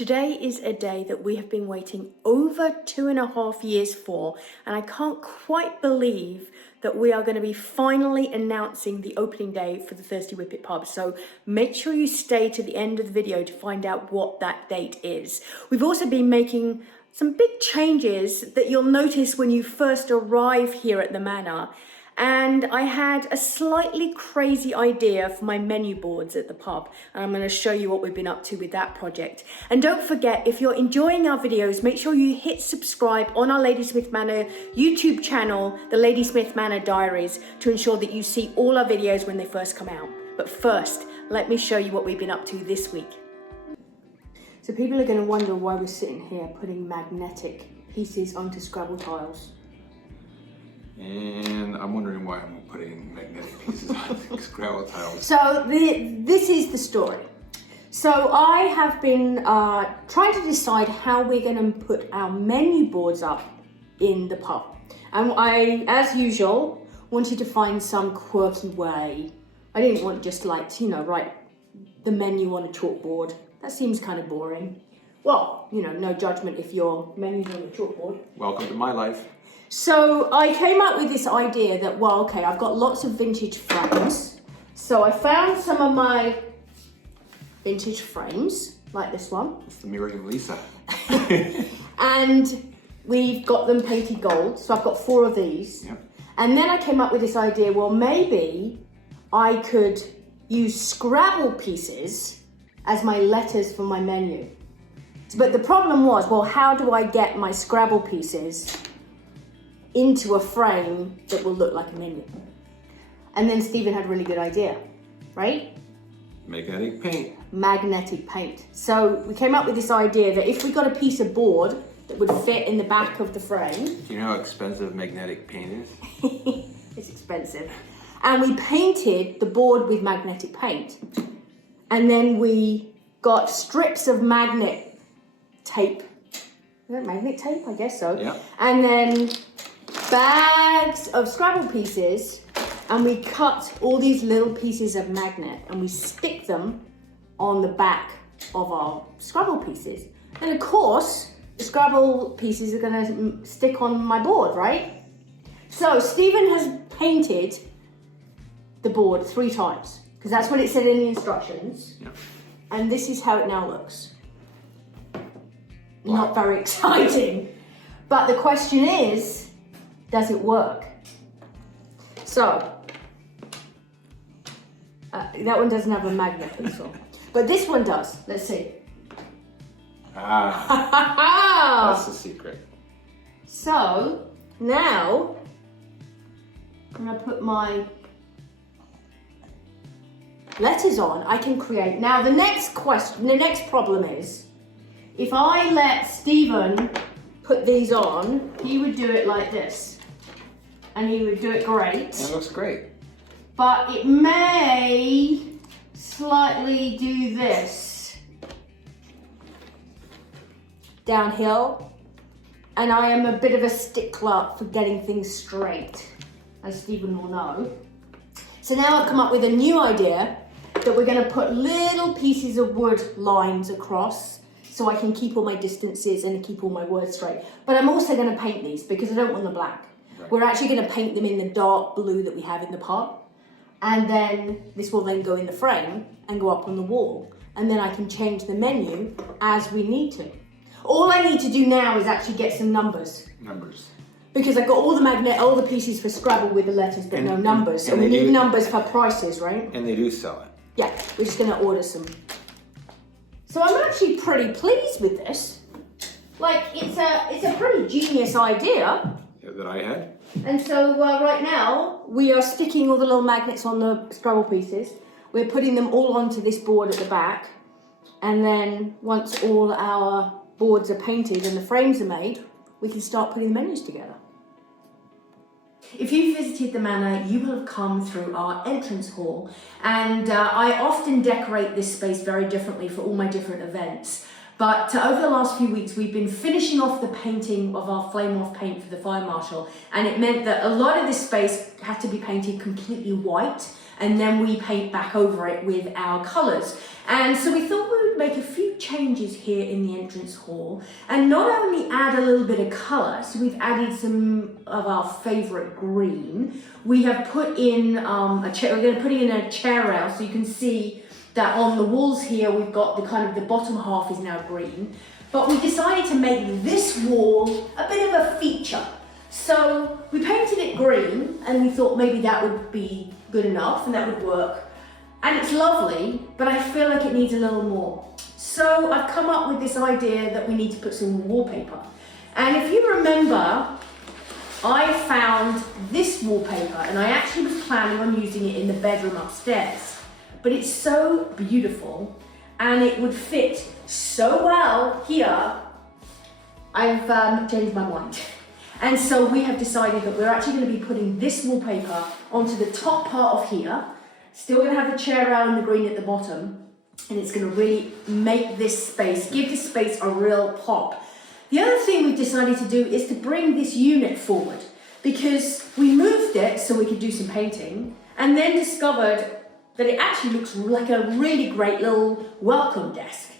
Today is a day that we have been waiting over 2.5 years for, and I can't quite believe that we are going to be finally announcing the opening day for the Thirsty Whippet Pub. So make sure you stay to the end of the video to find out what that date is. We've also been making some big changes that you'll notice when you first arrive here at the Manor. And I had a slightly crazy idea for my menu boards at the pub. And I'm going to show you what we've been up to with that project. And don't forget, if you're enjoying our videos, make sure you hit subscribe on our Ladysmith Manor YouTube channel, the Ladysmith Manor Diaries, to ensure that you see all our videos when they first come out. But first, let me show you what we've been up to this week. So people are going to wonder why we're sitting here putting magnetic pieces onto Scrabble tiles. And I'm wondering why I'm putting magnetic pieces on Scrabble tiles. So this is the story. So I have been trying to decide how we're going to put our menu boards up in the pub. And I, as usual, wanted to find some quirky way. I didn't want just like, write the menu on a chalkboard. That seems kind of boring. Well, no judgment if your menu's on a chalkboard. Welcome to my life. So I came up with this idea that, well, okay, I've got lots of vintage frames. So I found some of my vintage frames, like this one. It's the Miriam Lisa. And we've got them painted gold. So I've got 4 of these. Yep. And then I came up with this idea, well, maybe I could use Scrabble pieces as my letters for my menu. But the problem was, well, how do I get my Scrabble pieces into a frame that will look like a menu? And then Stephen had a really good idea, right? Magnetic paint. Magnetic paint. So we came up with this idea that if we got a piece of board that would fit in the back of the frame. Do you know how expensive magnetic paint is? It's expensive. And we painted the board with magnetic paint. And then we got strips of magnet tape. Is that magnet tape? I guess so. Yeah. And then bags of Scrabble pieces, and we cut all these little pieces of magnet and we stick them on the back of our Scrabble pieces. And of course, the Scrabble pieces are going to stick on my board, right? So Stephen has painted the board 3 times because that's what it said in the instructions. Yeah. And this is how it now looks. Wow. Not very exciting. But the question is, does it work? So, that one doesn't have a magnet piece on. But this one does. Let's see. That's the secret. So, now, I'm going to put my letters on. I can create. Now, the next problem is, if I let Stephen put these on, he would do it like this. And he would do it great. It looks great. But it may slightly do this. Downhill. And I am a bit of a stickler for getting things straight, as Stephen will know. So now I've come up with a new idea that we're going to put little pieces of wood lines across so I can keep all my distances and keep all my words straight. But I'm also going to paint these because I don't want the black. Right. We're actually going to paint them in the dark blue that we have in the pub. And then this will then go in the frame and go up on the wall. And then I can change the menu as we need to. All I need to do now is actually get some numbers. Because I've got all the pieces for Scrabble with the letters, but no numbers. So we need numbers for prices, right? And they do sell it. Yeah, we're just going to order some. So I'm actually pretty pleased with this. Like, it's a pretty genius idea. Yeah, that I had. And so right now, we are sticking all the little magnets on the Scrabble pieces. We're putting them all onto this board at the back. And then once all our boards are painted and the frames are made, we can start putting the menus together. If you've visited the Manor, you will have come through our entrance hall, and I often decorate this space very differently for all my different events. But over the last few weeks, we've been finishing off the painting of our flame off paint for the fire marshal, and it meant that a lot of this space had to be painted completely white, and then we paint back over it with our colours. And so we thought we would make a few changes here in the entrance hall and not only add a little bit of colour, so we've added some of our favourite green. We have put in a chair, we're going to put in a chair rail so you can see that on the walls here we've got the kind of the bottom half is now green. But we decided to make this wall a bit of a feature. So we painted it green and we thought maybe that would be good enough and that would work. And it's lovely, but I feel like it needs a little more. So I've come up with this idea that we need to put some wallpaper. And if you remember, I found this wallpaper and I actually was planning on using it in the bedroom upstairs. But it's so beautiful and it would fit so well here. I've changed my mind. And so we have decided that we're actually going to be putting this wallpaper onto the top part of here. Still going to have the chair rail and the green at the bottom. And it's going to really make this space, give this space a real pop. The other thing we've decided to do is to bring this unit forward because we moved it so we could do some painting and then discovered that it actually looks like a really great little welcome desk.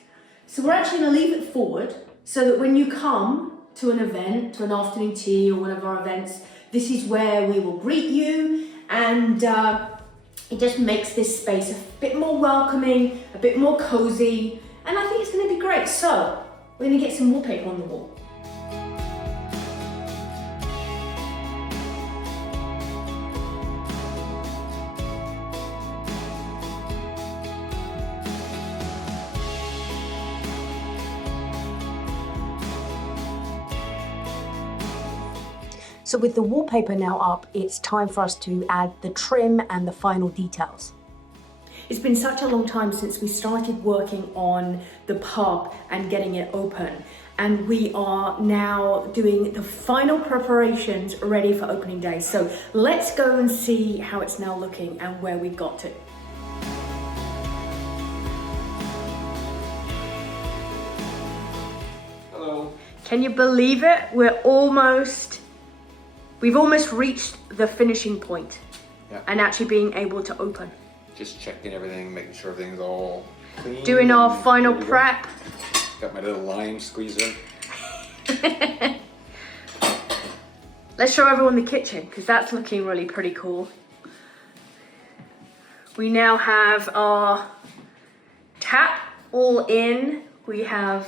So we're actually going to leave it forward so that when you come to an event, to an afternoon tea or one of our events, this is where we will greet you and it just makes this space a bit more welcoming, a bit more cozy, and I think it's going to be great. So we're going to get some wallpaper on the wall. So with the wallpaper now up, it's time for us to add the trim and the final details. It's been such a long time since we started working on the pub and getting it open. And we are now doing the final preparations ready for opening day. So let's go and see how it's now looking and where we've got to. Hello. Can you believe it? We've almost reached the finishing point. Yeah. And actually being able to open. Just checking everything, making sure everything's all clean. Doing our and final ready to go. prep. Got my little lime squeezer. Let's show everyone the kitchen because that's looking really pretty cool. We now have our tap all in. We have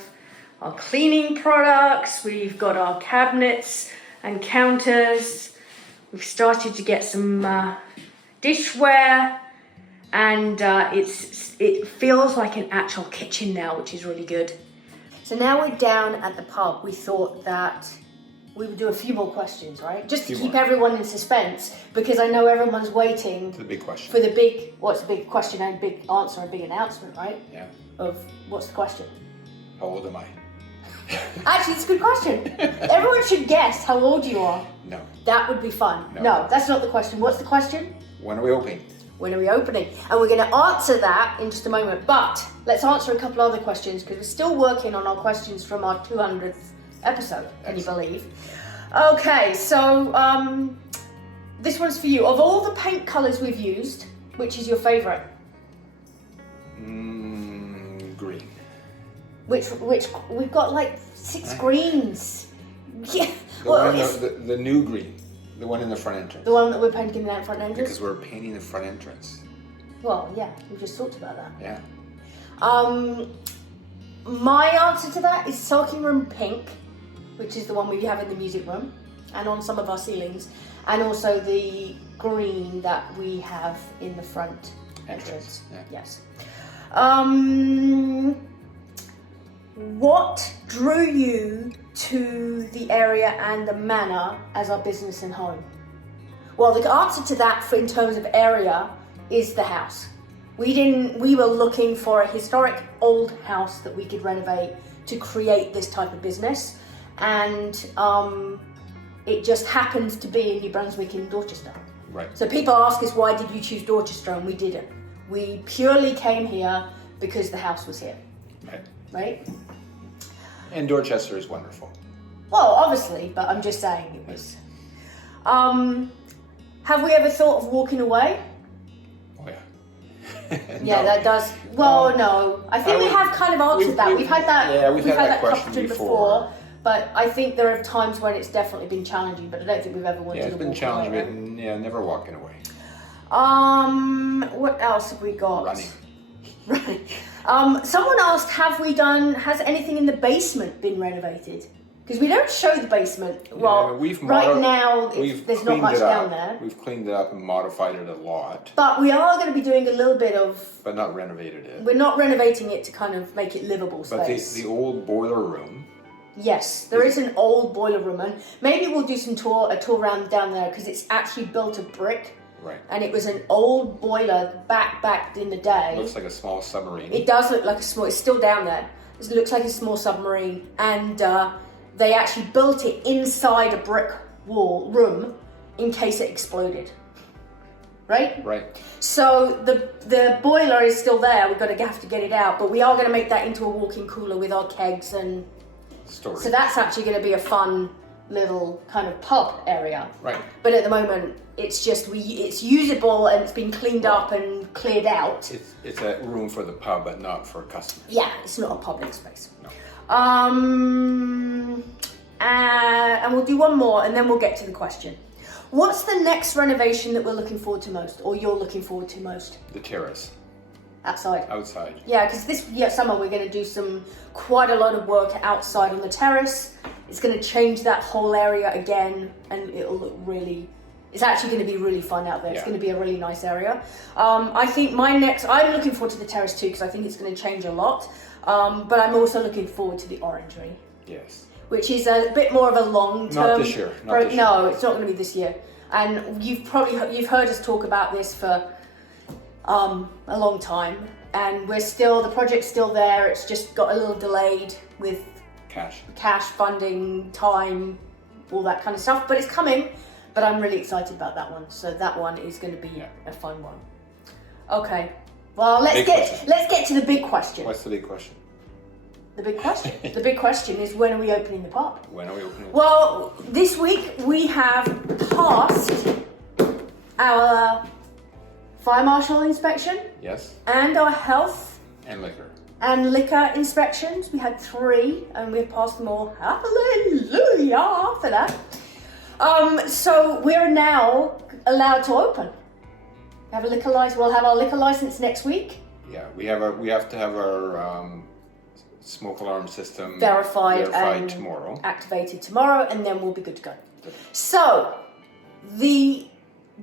our cleaning products. We've got our cabinets and counters. We've started to get some dishware, and it feels like an actual kitchen now, which is really good. So now we're down at the pub. We thought that we would do a few more questions, right? Just to keep everyone in suspense, because I know everyone's waiting It's a big question. for the big, what's a big question and big answer and big announcement, right? Yeah. Of what's the question? How old am I? Actually, it's a good question. Everyone should guess how old you are. No. That would be fun. No. No, that's not the question. What's the question? When are we opening? When are we opening? And we're going to answer that in just a moment. But let's answer a couple other questions because we're still working on our questions from our 200th episode. Can you believe? Okay, so this one's for you. Of all the paint colours we've used, which is your favourite? Green. Which we've got like 6 greens. Yeah. The new green. The one in the front entrance. The one that we're painting in the front entrance? Because we're painting the front entrance. Well, yeah, we just talked about that. Yeah. My answer to that is sulking room pink, which is the one we have in the music room and on some of our ceilings, and also the green that we have in the front entrance. Yeah. Yes. What drew you to the area and the manor as our business and home? Well, the answer to that in terms of area is the house. We were looking for a historic old house that we could renovate to create this type of business, and it just happens to be in New Brunswick in Dorchester. Right. So people ask us, why did you choose Dorchester? And we didn't. We purely came here because the house was here. Right. Right? And Dorchester is wonderful. Well, obviously, but I'm just saying it was. Have we ever thought of walking away? Oh yeah. Yeah, No. that does. Well, no. I think we have kind of answered that. We've had that. Yeah, we've had that question before. But I think there are times when it's definitely been challenging. But I don't think we've ever wanted to. Yeah, it's been challenging. Yeah, never walking away. What else have we got? Running. Right. Someone asked, has anything in the basement been renovated? Because we don't show the basement. Well, right now, there's not much down there. We've cleaned it up and modified it a lot. But we are going to be doing a little bit of... But not renovated it. We're not renovating it to kind of make it livable space. But the old boiler room... Yes, there is an old boiler room. And maybe we'll do a tour around down there because it's actually built of brick. Right. And it was an old boiler back in the day. Looks like a small submarine. It does look like a small... It's still down there. It looks like a small submarine. And they actually built it inside a brick room in case it exploded. Right? Right. So the boiler is still there. We're going to have to get it out. But we are going to make that into a walk-in cooler with our kegs and... Storage. So that's actually going to be a fun little kind of pub area. Right. But at the moment, it's just it's usable and it's been cleaned up and cleared out. It's a room for the pub, but not for customers. Yeah, it's not a public space. No. And we'll do one more, and then we'll get to the question. What's the next renovation that we're looking forward to most, or you're looking forward to most? The terrace. Outside. Yeah, because this summer we're going to do quite a lot of work outside on the terrace. It's going to change that whole area again, and it'll look really... It's actually going to be really fun out there. Yeah. It's going to be a really nice area. I think I'm looking forward to the terrace too, because I think it's going to change a lot. But I'm also looking forward to the orangery. Yes. Which is a bit more of a long-term... Not this year. No, it's not going to be this year. And you've heard us talk about this for a long time. And the project's still there. It's just got a little delayed with cash funding, time, all that kind of stuff. But it's coming. But I'm really excited about that one. So that one is going to be a fun one. Okay. Well, let's get to the big question. What's the big question? The big question. The big question is, when are we opening the pub? When are we opening the pub? Well, this week we have passed our fire marshal inspection. Yes. And our health. And liquor. Inspections. We had 3 and we've passed them all. Hallelujah for that. So we're now allowed to open. We'll have our liquor license next week. Yeah, we have to have our smoke alarm system verified tomorrow. Activated tomorrow, and then we'll be good to go. So, the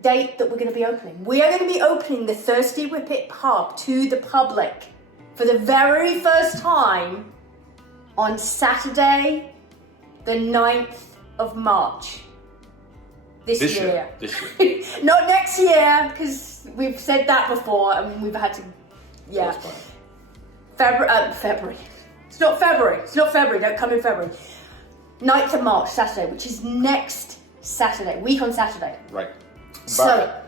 date that we're going to be opening. We are going to be opening the Thirsty Whippet Pub to the public for the very first time on Saturday, the 9th of March. This year. Not next year, because we've said that before and we've had to... Yeah. February. It's not February. Don't come in February. 9th of March, Saturday, which is next Saturday. Week on Saturday. Right. But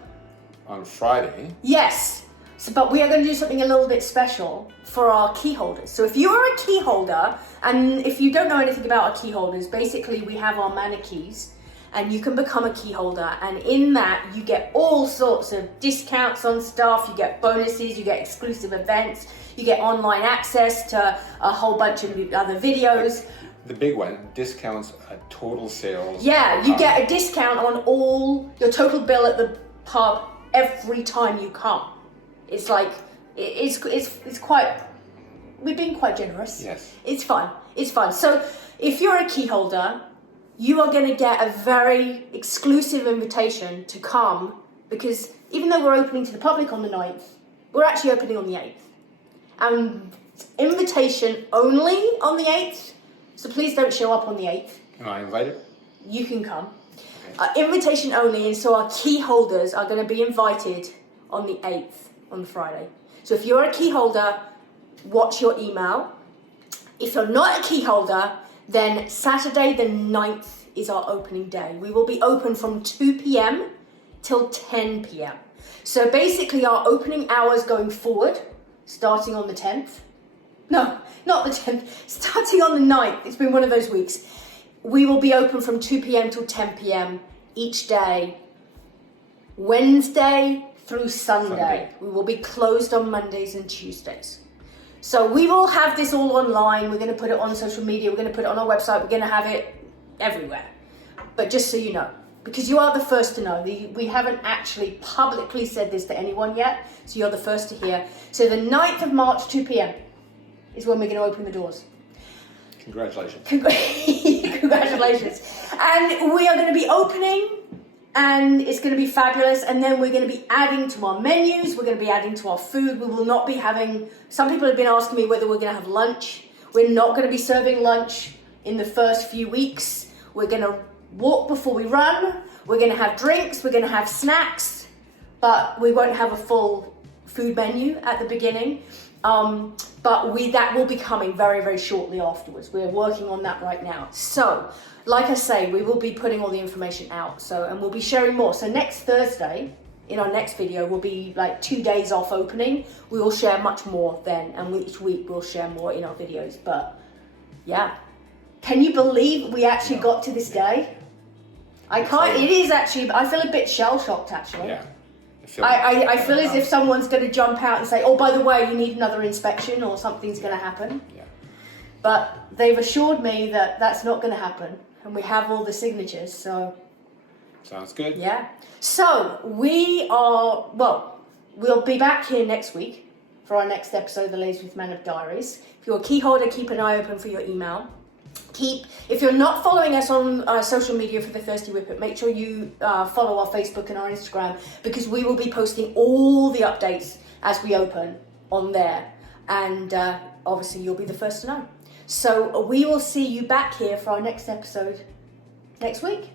on Friday... Yes. But we are going to do something a little bit special for our key holders. So if you are a key holder, and if you don't know anything about our key holders, basically we have our Manor keys, and you can become a key holder, and in that you get all sorts of discounts on stuff, you get bonuses, you get exclusive events, you get online access to a whole bunch of other videos. The big one, discounts at total sales. Yeah, you get a discount on all your total bill at the pub every time you come. It's like, it's quite, we're being quite generous. Yes. It's fun. So if you're a key holder, you are going to get a very exclusive invitation to come, because even though we're opening to the public on the 9th, we're actually opening on the 8th. And invitation only on the 8th, so please don't show up on the 8th. Am I invited? You can come. Okay. Invitation only, and so our key holders are going to be invited on the 8th, on Friday. So if you're a key holder, watch your email. If you're not a key holder, then Saturday the 9th is our opening day. We will be open from 2 p.m. till 10 p.m. So basically our opening hours going forward, starting on the 10th. No, not the 10th. Starting on the 9th. It's been one of those weeks. We will be open from 2 p.m. till 10 p.m. each day. Wednesday through Sunday. We will be closed on Mondays and Tuesdays. So we will have this all online. We're going to put it on social media. We're going to put it on our website. We're going to have it everywhere. But just so you know, because you are the first to know. We haven't actually publicly said this to anyone yet, so you're the first to hear. So the 9th of March, 2 p.m. is when we're going to open the doors. Congratulations. Congratulations. And we are going to be opening, and it's going to be fabulous. And then we're going to be adding to our menus. We're going to be adding to our food. We will not be having, some people have been asking me whether we're going to have lunch. We're not going to be serving lunch in the first few weeks. We're going to walk before we run. We're going to have drinks. We're going to have snacks, but we won't have a full food menu at the beginning. But that will be coming very, very shortly afterwards. We're working on that right now. So, like I say, we will be putting all the information out. And we'll be sharing more. So next Thursday, in our next video, will be like 2 days off opening. We will share much more then, and each week we'll share more in our videos. But yeah, can you believe we actually got to this day? I can't. It is actually. I feel a bit shell shocked actually. Yeah. I feel as if someone's going to jump out and say, "Oh, by the way, you need another inspection or something's going to happen." Yeah. But they've assured me that that's not going to happen, and we have all the signatures. So. Sounds good. Yeah. So we'll be back here next week for our next episode of the Ladies with Manor Diaries. If you're a key holder, keep an eye open for your email. If you're not following us on social media for the Thirsty Whippet, make sure you follow our Facebook and our Instagram, because we will be posting all the updates as we open on there, and obviously you'll be the first to know. So we will see you back here for our next episode next week.